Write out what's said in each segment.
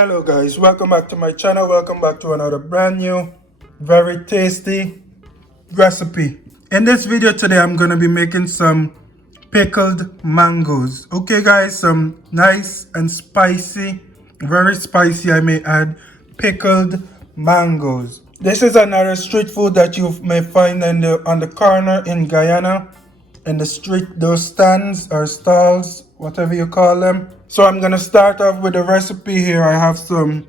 Hello guys, welcome back to my channel. Welcome back to another brand new, very tasty recipe. In this video today, I'm going to be making some pickled mangoes. Okay guys, some nice and spicy, very spicy I may add, pickled mangoes. This is another street food that you may find on the corner in Guyana. In the street, those stands or stalls, whatever you call them. So I'm gonna start off with the recipe here. I have some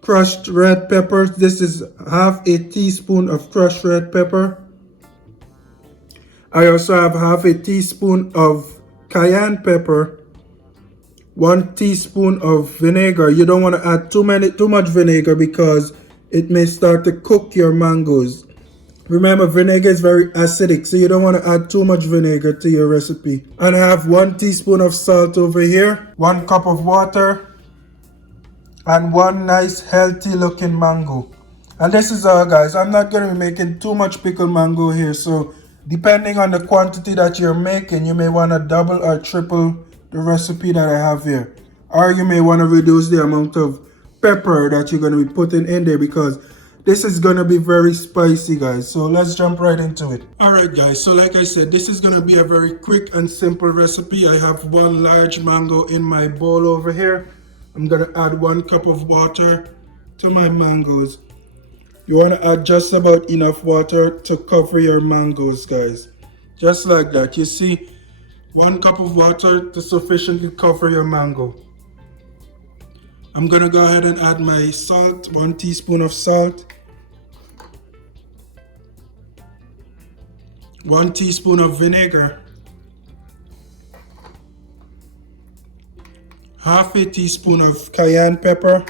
crushed red peppers. This is half a teaspoon of crushed red pepper. I also have half a teaspoon of cayenne pepper, 1 teaspoon of vinegar. You don't want to add too much vinegar because it may start to cook your mangoes. Remember, vinegar is very acidic, so you don't want to add too much vinegar to your recipe. And I have 1 teaspoon of salt over here, 1 cup of water, and 1 nice healthy looking mango. And this is all guys. I'm not going to be making too much pickled mango here, so depending on the quantity that you're making, you may want to double or triple the recipe that I have here. Or you may want to reduce the amount of pepper that you're going to be putting in there because this is going to be very spicy guys. So let's jump right into it. Alright guys, so like I said, this is going to be a very quick and simple recipe. I have 1 large mango in my bowl over here. I'm going to add 1 cup of water to my mangoes. You want to add just about enough water to cover your mangoes guys. Just like that. You see, 1 cup of water to sufficiently cover your mango. I'm going to go ahead and add my salt, 1 teaspoon of salt. 1 teaspoon of vinegar. Half a teaspoon of cayenne pepper.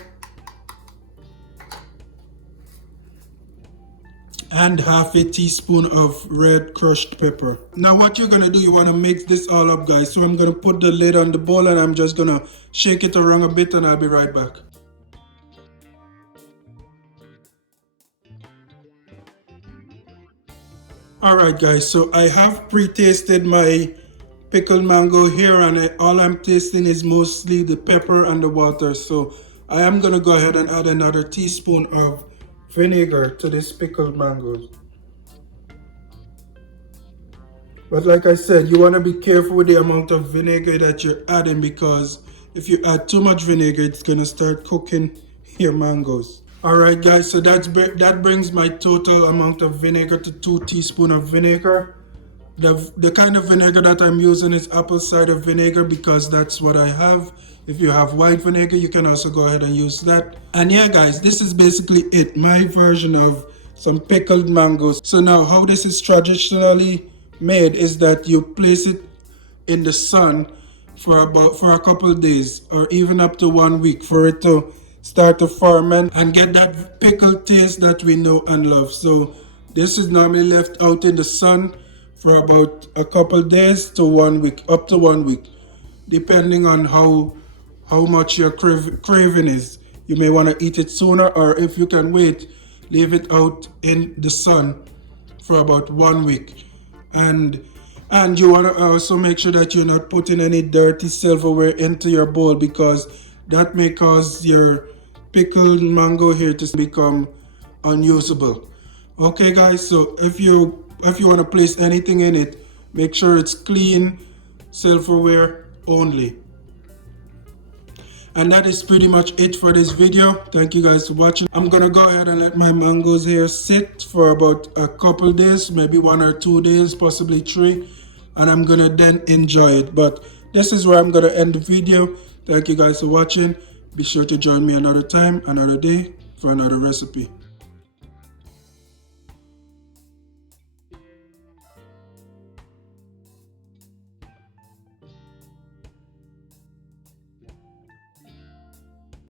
And half a teaspoon of red crushed pepper. Now what you're gonna do, you wanna mix this all up guys. So I'm gonna put the lid on the bowl and I'm just gonna shake it around a bit and I'll be right back. Alright guys, so I have pre-tasted my pickled mango here and all I'm tasting is mostly the pepper and the water. So I am gonna go ahead and add another teaspoon of vinegar to this pickled mangoes. But like I said, you want to be careful with the amount of vinegar that you're adding because if you add too much vinegar, it's going to start cooking your mangoes. Alright guys, so that brings my total amount of vinegar to 2 teaspoons of vinegar. The kind of vinegar that I'm using is apple cider vinegar because that's what I have. If you have white vinegar, you can also go ahead and use that. And yeah guys, this is basically it, my version of some pickled mangoes. So now how this is traditionally made is that you place it in the sun for a couple of days or even up to 1 week for it to start to ferment and get that pickled taste that we know and love. So this is normally left out in the sun for about a couple days to 1 week, up to 1 week, depending on how much your craving is. You may want to eat it sooner, or if you can wait, leave it out in the sun for about 1 week. And you want to also make sure that you're not putting any dirty silverware into your bowl because that may cause your pickled mango here to become unusable. Okay guys, so if you want to place anything in it, make sure it's clean silverware only. And that is pretty much it for this video. Thank you guys for watching. I'm gonna go ahead and let my mangoes here sit for about a couple days, maybe 1 or 2 days, possibly 3, and I'm gonna then enjoy it. But this is where I'm gonna end the video. Thank you guys for watching. Be sure to join me another time, another day for another recipe.